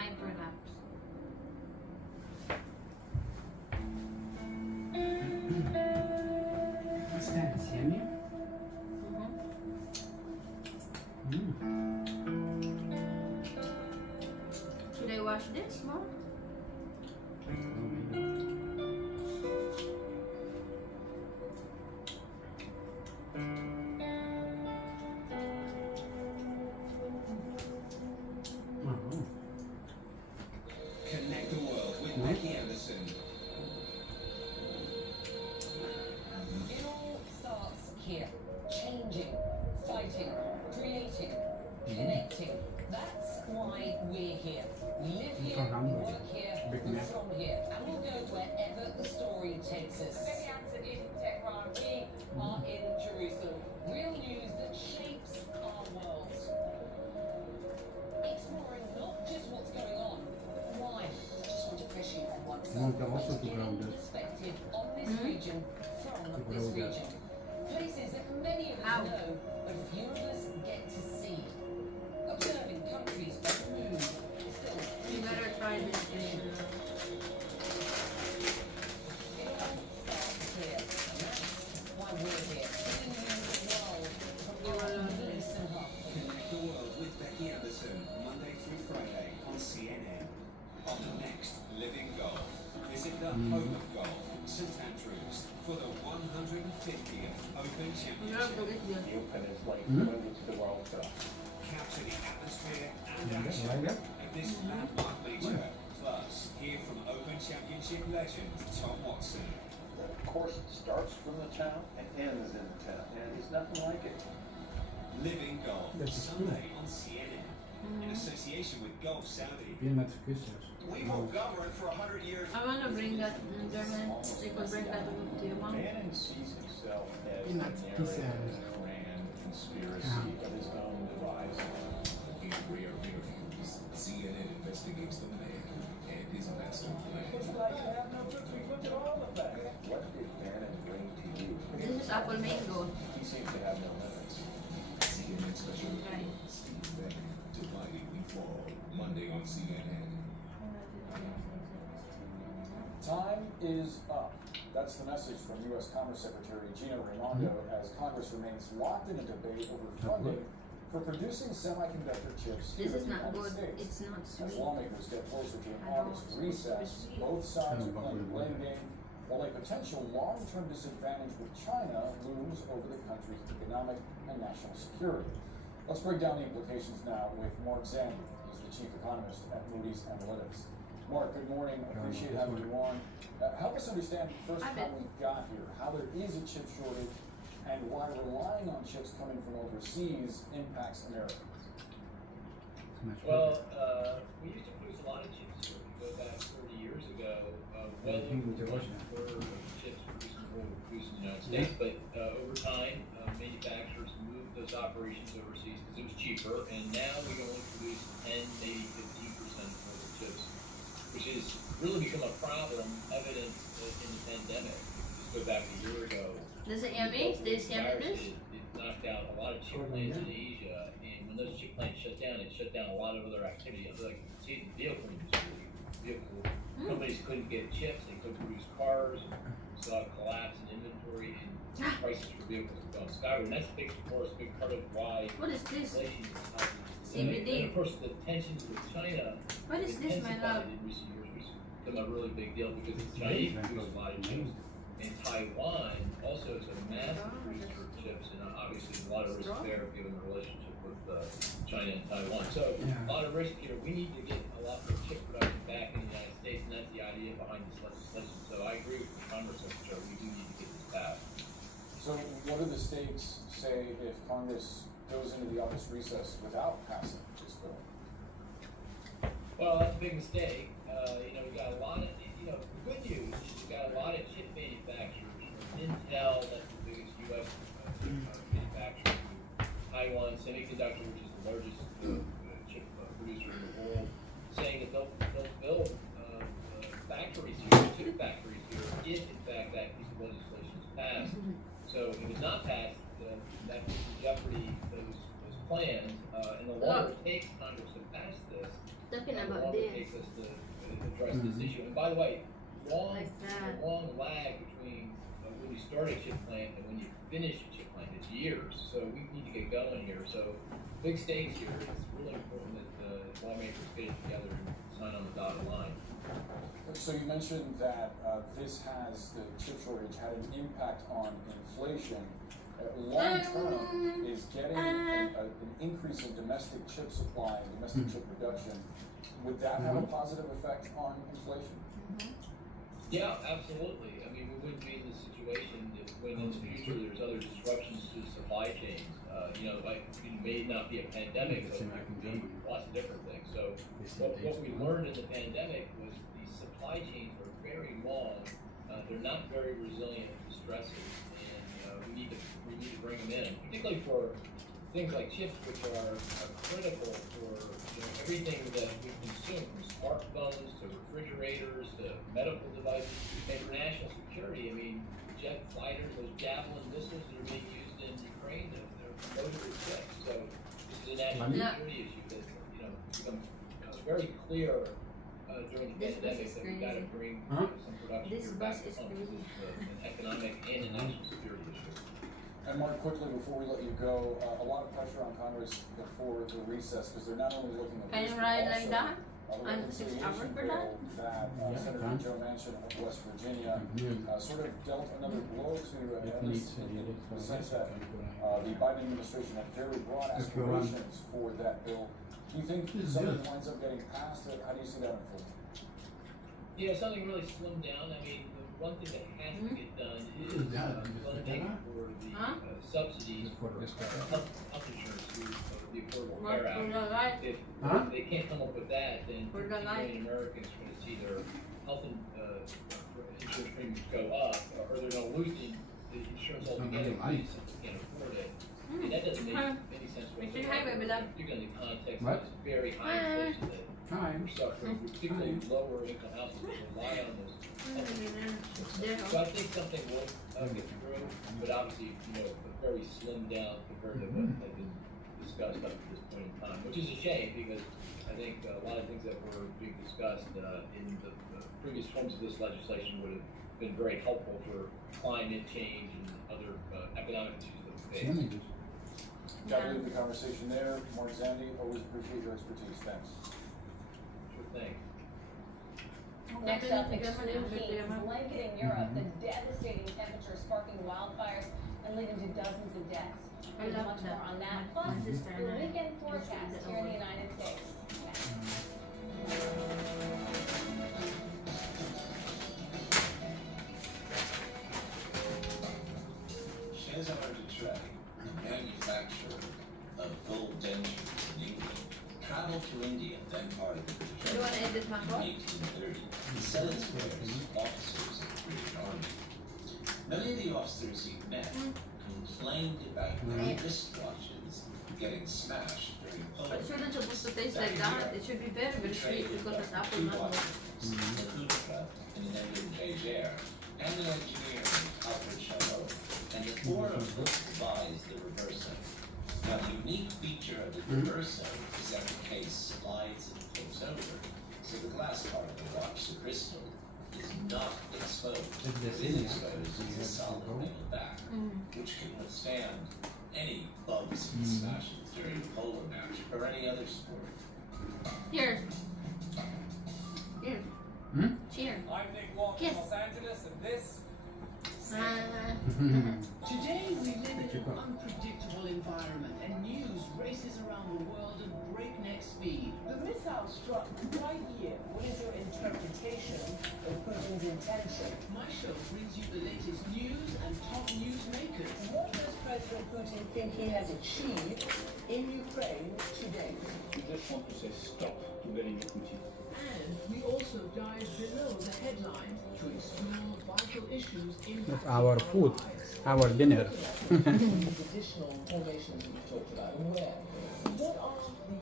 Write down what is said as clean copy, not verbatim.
hyperlapse. What's that? It's yummy? Should I wash this more? Connect the world with Becky Anderson. It all starts here. Changing, fighting, creating, connecting. That's why we're here. We live here, we work here, we're from here. And we'll go wherever the story takes us. Becky Anderson is in Tehran. We are in Jerusalem. Real news that shapes our world. Exploring not just what's going on, why. I just want to press you on one side. Getting perspective on this region from this region. Places that many of us know, but few of us get to see. Observing countries move. Still, You better try this. it all starts here. And that's why we're here. Bringing you the world from our East and Hub. Connect the world with Becky Anderson, Monday through Friday on CNN. On the next Living Golf, visit the home of golf, St Andrews, for the 150th Open Championship. The Open is like moving to the World Cup. Capture the atmosphere and action of this landmark major. Plus, hear from Open Championship legend Tom Watson. The course starts from the town and ends in the town, and it's nothing like it. Living Golf, Sunday on CNN, in association with Golf Saudi. We will govern for 100 years. I want to bring that in German. They could bring that to your mom. Bannon sees himself as a Peanuts, narrative, pieces. as a grand conspiracy of his own devising. In rare interviews, CNN investigates the man and his master plan. It's like you have no proof. We looked at all the facts. What did Bannon bring to you? This is apple mango. He seems to have no limits. CNN special report, Steve Bannon, Divided We Fall, Monday on CNN. Time is up. That's the message from U.S. Commerce Secretary Gina Raimondo as Congress remains locked in a debate over funding for producing semiconductor chips This here is in the not United good. States. It's not As sweet. lawmakers get closer to an I know. August recess, both sides are playing the blame game, while a potential long-term disadvantage with China looms over the country's economic and national security. Let's break down the implications now with Mark Zandi. He's the chief economist at Moody's Analytics. Mark, good morning. Appreciate having you on. Help us understand first how we got here, how there is a chip shortage, and why relying on chips coming from overseas impacts Americans. Well, we used to produce a lot of chips. If you go back 30 years ago, well over chips produced in the world were produced in the United States, but over time, manufacturers moved those operations overseas because it was cheaper, and now we can only produce 10, maybe 15% of the chips, which has really become a problem evident in the pandemic. Just go back a year ago. Does it yummy? Does it yummy? It knocked out a lot of chip plants in Asia, and when those chip plants shut down, it shut down a lot of other activity. Like you can see the vehicle industry, companies couldn't get chips, they couldn't produce cars, saw a collapse in inventory, and prices for vehicles have gone skyward. And that's a big, of course, big part of why What is this? inflation is high. CBD. And of course, the tensions with China What is this, my love? intensified in recent years, which has become a really big deal because the Chinese produce a lot of chips. And Taiwan also is a massive producer of chips, and obviously a lot of risk there given the relationship with China and Taiwan. So a lot of risk here. We need to get a lot more chip production back in the United States, and that's the idea behind this legislation. So I agree with the Commerce Secretary. We do need to get this passed. So what do the stakes say if Congress goes into the August recess without passing this bill? Well, that's a big mistake. We got a lot of, the good news is we got a lot of chip manufacturers from Intel, that's the biggest U.S. Manufacturer, to Taiwan Semiconductor, which is the largest chip producer in the world, saying that they'll build factories here, chip factories here, if in fact that piece of legislation is passed. So if it's not passed, that puts in jeopardy those plans, and the longer it takes Congress to pass this, Talking how about long it this. takes us to address this issue. And by the way, Like that. the long lag between when you start a chip plant and when you finish a chip plant, it's years. So we need to get going here. So big stakes here. It's really important that lawmakers get it together and sign on the dotted line. So you mentioned that the chip shortage had an impact on inflation. Long term is getting an increase in domestic chip supply and domestic chip production. Would that have a positive effect on inflation? Yeah, absolutely. I mean, we wouldn't be in this situation if when in the future there's other disruptions to supply chains. Like it may not be a pandemic, but it could be lots of different things. So what we learned in the pandemic was these supply chains are very long. They're not very resilient to stresses, and we need to bring them in, particularly for things like chips, which are critical for everything that we consume, from smartphones to refrigerators to medical devices, and for national security. I mean, jet fighters, those Javelin missiles that are being used in Ukraine, they're motored chips. So this is a national security issue that become very clear during the pandemic that we've got to bring some production here back to home. This is an economic and a national security issue. And Mark, quickly before we let you go, a lot of pressure on Congress before the recess because they're not only looking at Can you ride like that? And 6 hours for that? Senator Joe Manchin of West Virginia sort of dealt another blow to, at least in the sense that the Biden administration had very broad aspirations for that bill. Do you think something winds up getting passed? How do you see that unfolding? Yeah, something really slimmed down. I mean, the one thing that has to get done is funding for the subsidies for health insurance through the Affordable Care Act. If they can't come up with that, then 50 million Americans are going to see their health insurance premiums go up, or they're going to lose the insurance altogether because they simply can't afford it. And that doesn't make any sense whatsoever, particularly in the context of this very high inflation that we're suffering, particularly lower income households rely on those. So I think something will get through, but obviously, very slimmed down compared to what had been discussed up to this point in time, which is a shame because I think a lot of things that were being discussed in the previous forms of this legislation would have been very helpful for climate change and other economic issues that we face. Got to leave the conversation there. Mark Zandi, always appreciate your expertise. Thanks. Sure thing. Next up, extreme heat blanketing Europe, the devastating temperatures sparking wildfires and leading to dozens of deaths. There's much more on that, plus the weekend forecast here in the United States. Cesar de Trey, the manufacturer of gold dentures in England, traveled to India, then part of the British Army, in 1830 to sell his wares to officers of the British Army. Many of the officers he met complained about their wristwatches getting smashed during polo. But shouldn't supposed to taste like that? It should be very, very sweet because it's apple mango. A Hootka in an Beijing, and an engineer named Alfred Chalot, and the four of them devised the reverso. Now, the unique feature of the reverso is that the case slides and flips over, so the glass part of the watch, the crystal, is not exposed. What is exposed is a solid metal back, which can withstand any bumps and smashes during a polo match or any other sport. Here. Here. Cheers. I'm Nick Walker Kiss. in Los Angeles, and this. Today we live in an unpredictable environment, and news races around the world at breakneck speed. The missile struck right here. What is your interpretation of Putin's intention? My show brings you the latest news and top newsmakers. What does President Putin think he has achieved in Ukraine today? We just want to say stop to Vladimir Putin. And we also dive below the headlines to explore vital issues impacting our food, our dinner. Additional formations we talked about, where? What are the